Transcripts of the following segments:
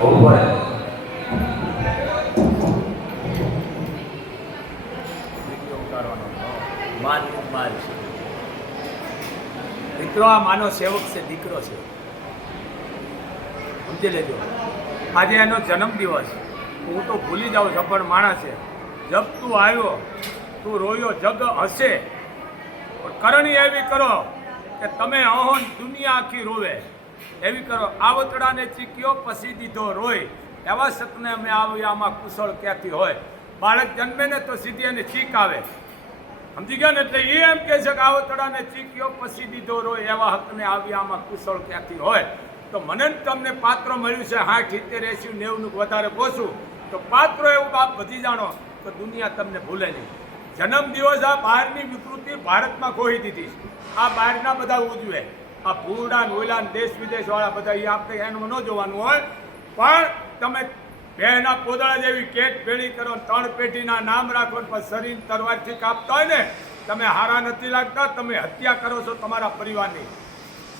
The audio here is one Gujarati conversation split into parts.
હોવું પડે માન માલ છે. દીકરો આ માનો સેવક છે, દીકરો છે. સમજી લેજો. આજે એનો જન્મદિવસ. હું તો ભૂલી જાઉં છું માણસ. છે જબ તું આવ્યો, તું રોયો, જગ હશે. કરણી એવી કરો કે તમે અહોન દુનિયા આખી રોવે. એવી કરો આવતડાને ચીક્યો, પછી દીધો રોય. એવા સતને અમે આવ્યામાં કુશળ ક્યાંથી હોય? બાળક જન્મે ને તો સીધી એને ચીક આવે. સમજી ગયા ને? એટલે એ એમ કહે છે કે આવતડાને ચીક્યો, પછી દીધો રોય, એવા હકને આવ્યામાં કુશળ ક્યાંથી હોય? તો મને તમને પાત્ર મળ્યું છે હાઠ, સિત્તેર એસી નેવું વધારે પોસું. તો પાત્રો એવું બાપ બધી જાણો તો દુનિયા તમને ભૂલે નહીં. જન્મ દિવસ આ બહારની વિકૃતિ ભારતમાં ખોઈ દીધી. આ બહારના બધા ઉજવે. આ ભૂડા નોયલા દેશ વિદેશ વાળા બધા એ આપણે એનું ન જોવાનું હોય. પણ તમે બેના પોદળા જેવી કેક ભેળી કરો ત્રણ પેઢીના નામ રાખો પણ શરીર તરવારથી કાપતા હોય ને, તમે હારા નથી લાગતા, તમે હત્યા કરો છો તમારા પરિવારની.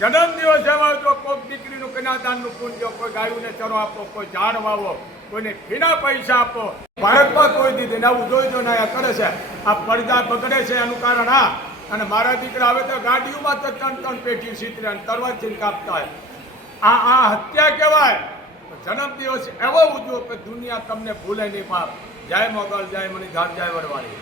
જન્મ દિવસ જો કોઈક દીકરીનું કન્યાદાનનું પુણ્ય, કોઈ ગાયુને ચરો આપો, કોઈ ઝાડ વાવો, કોઈને ફીના પૈસા આપો. ભારતમાં કોઈ દીધી ને આવું જોઈ જો આયા કરે છે. આ પડદા બગડે છે એનું કારણ આ. અને મારા દીકરા હવે તો ગાડીઓમાં તો ત્રણ ત્રણ પેટી સીતરે અને તરવારથી કાપતા હોય. આ આ હત્યા કહેવાય. જન્મ દિવસ એવો ઉજવો કે દુનિયા તમને ભૂલે નહીં પાપ. જય મોગલ, જય મણિધાર જય વડવાળી